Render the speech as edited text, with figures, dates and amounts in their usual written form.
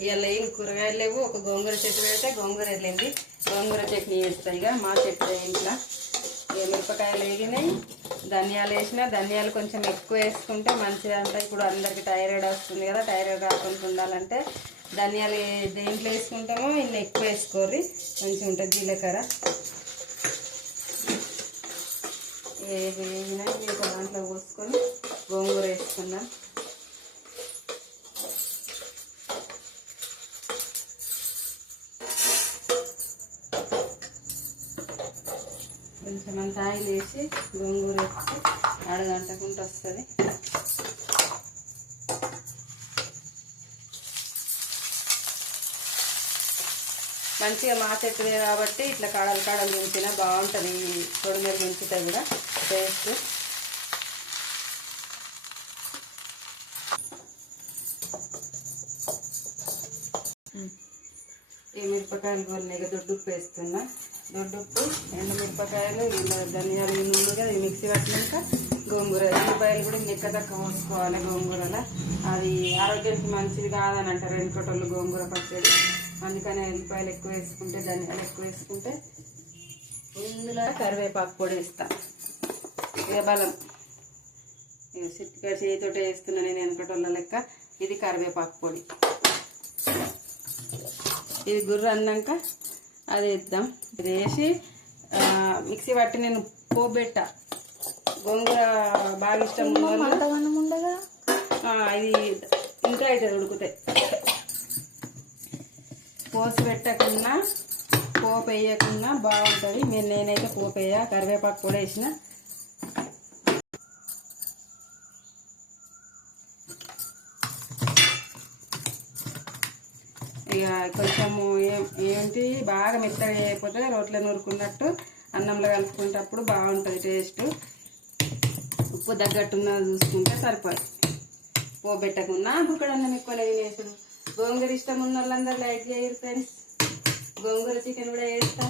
ఇవాళ ఏం కూరగాయలు లేవు. ఒక గోంగూర చెట్టు పెడితే గోంగూర వెళ్ళింది. గోంగూర చట్నీ వేస్తాయి. ఇక మా చెట్టు ఇంట్లో ఇక మిరపకాయలు వేగినాయి. ధనియాలు వేసిన. ధనియాలు కొంచెం ఎక్కువ వేసుకుంటే మంచిది అంట. ఇప్పుడు అందరికి థైరాయిడ్ వస్తుంది కదా, థైరాయిడ్ రాకుండా ఉండాలంటే ధనియాలు దేంట్లో వేసుకుంటామో ఇన్ని ఎక్కువ వేసుకోర్రి, మంచిగా ఉంటుంది. జీలకర్ర వేగినా ఒక దాంట్లో పోసుకొని గోంగూర వేసుకుందాం. కొంచెం అంత ఆయిల్ వేసి గోంగూర వేసి అడగంటకుంటూ వస్తుంది. మంచిగా మా చెట్టుదే కాబట్టి ఇట్లా కడలు కడలు దించినా బాగుంటుంది. పొడి మీద దించితే కూడా టేస్ట్. ఈ మిరపకాయలు కొన్నిగా దొడ్డుప్పు వేస్తున్నా. దొడ్డుప్పు, ఎండు మిరపకాయలు, ధనియాలు నూనె కదా మిక్సీ పట్టినాక గోంగూర. ఎల్లిపాయలు కూడా లెక్క తక్కువ పోసుకోవాలి గోంగూరలో. అది ఆరోగ్యానికి మంచిది కాదని అంటారు వెనుకటోళ్ళు గోంగూర పచ్చడి. అందుకని ఎల్లిపాయలు ఎక్కువ వేసుకుంటే, ధనియాలు ఎక్కువ వేసుకుంటే. ఇందులో కరివేపాకు పొడి వేస్తా. ఇక బలం ఇక చిట్టుగా చేతితో వేస్తున్నా నేను వెనకటోళ్ళ లెక్క. ఇది కరివేపాకు పొడి. ఇది గుర్ర అన్నాక అది వేద్దాం. ఇది వేసి మిక్సీ పట్టి నేను పోబెట్ట. గోంగూర బాగా ఇష్టం ఉండగా ఇది ఇంకా అవుతుంది ఉడికితే. పోసి పెట్టకుండా పోపు వేయకుండా బాగుంటుంది. నేనైతే పోపు వేయ, కరివేపాకు కూడా వేసిన. ఇక కొంచెము ఏంటి బాగా మెత్తగా చేయకపోతే రోట్లో నూరుకున్నట్టు అన్నంలో కలుపుకునేటప్పుడు బాగుంటుంది టేస్ట్. ఉప్పు తగ్గట్టున్నా చూసుకుంటే సరిపోయి. పోబెట్టకుండా బుక్కడ అన్నం ఎక్కువ తినేసుడు. గోంగూర ఇష్టం ఉన్న వాళ్ళందరూ లైక్ చేయరు ఫ్రెండ్స్. గోంగూర చికెన్ కూడా వేస్తా.